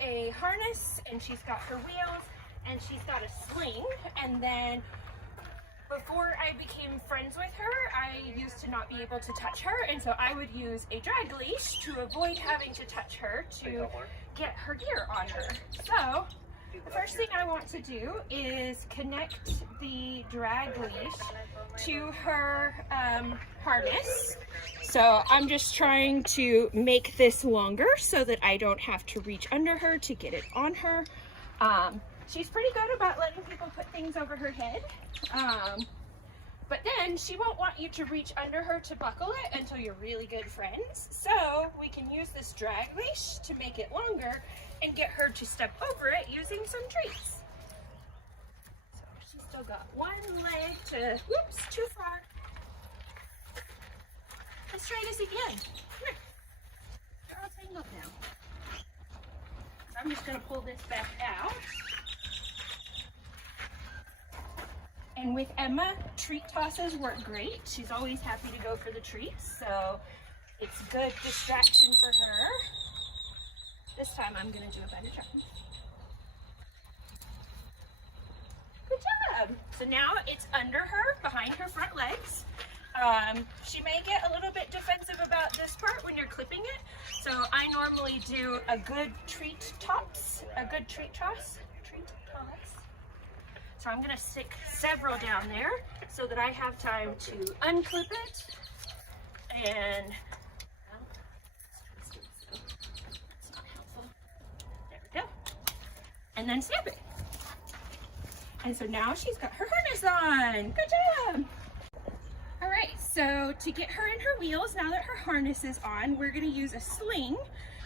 a harness, and she's got her wheels, and she's got a sling. And then before I became friends with her, I used to not be able to touch her, and so I would use a drag leash to avoid having to touch her to get her gear on her. So the first thing I want to do is connect the drag leash to her harness. So I'm just trying to make this longer so that I don't have to reach under her to get it on her. She's pretty good about letting people put things over her head. But then she won't want you to reach under her to buckle it until you're really good friends. So we can use this drag leash to make it longer and get her to step over it using some treats. So she's still got one leg to, whoops, too far. Let's try this again. Come here. They're all tangled now. So I'm just gonna pull this back out. And with Emma, treat tosses work great. She's always happy to go for the treats, so it's good distraction for her. This time I'm gonna do a better job. Good job. So now it's under her, behind her front legs. She may get a little bit defensive about this part when you're clipping it. So I normally do a good treat toss. So I'm gonna stick several down there so that I have time to unclip it and, well, it's not helpful. There we go. And then snap it. And so now she's got her harness on. Good job. All right, so to get her in her wheels, now that her harness is on, we're gonna use a sling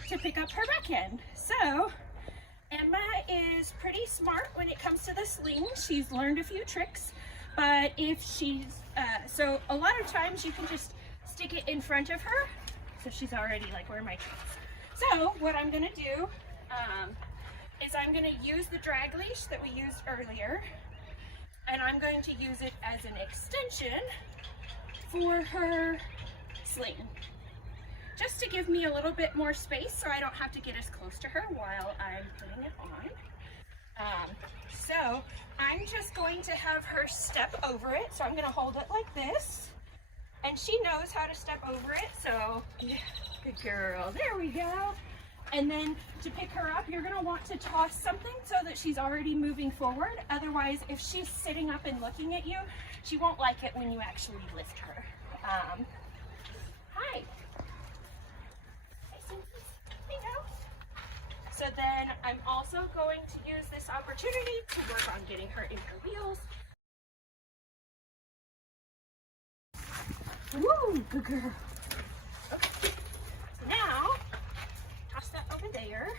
to pick up her back end. So Emma is pretty smart when it comes to the sling. She's learned a few tricks, but if she's, so a lot of times you can just stick it in front of her. So she's already like, where are my tricks? So what I'm gonna do is I'm gonna use the drag leash that we used earlier, and I'm going to use it as an extension for her sling, just to give me a little bit more space so I don't have to get as close to her while I'm putting it on. So I'm just going to have her step over it. So I'm going to hold it like this, and she knows how to step over it. So yeah, good girl, there we go. And then to pick her up, you're going to want to toss something so that she's already moving forward. Otherwise, if she's sitting up and looking at you, she won't like it when you actually lift her. Hi. So then I'm also going to use this opportunity to work on getting her in her wheels. Woo, good girl. Okay, so now, toss that over there.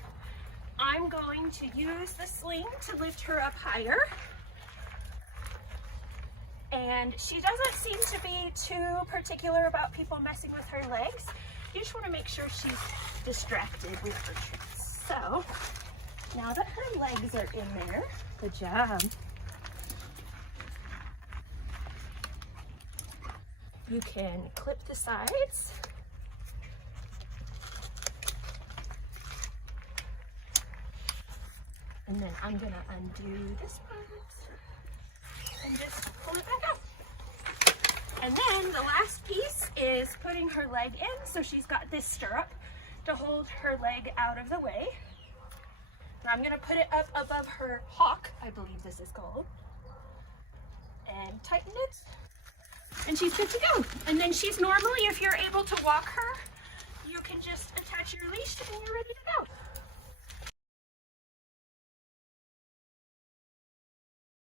I'm going to use the sling to lift her up higher. And she doesn't seem to be too particular about people messing with her legs. You just want to make sure she's distracted with her treats. So now that her legs are in there, good job. You can clip the sides. And then I'm gonna undo this part and just pull it back up. And then the last piece is putting her leg in. So she's got this stirrup to hold her leg out of the way. Now I'm gonna put it up above her hock, I believe this is called, and tighten it, and she's good to go. And then she's normally, if you're able to walk her, you can just attach your leash and you're ready to go.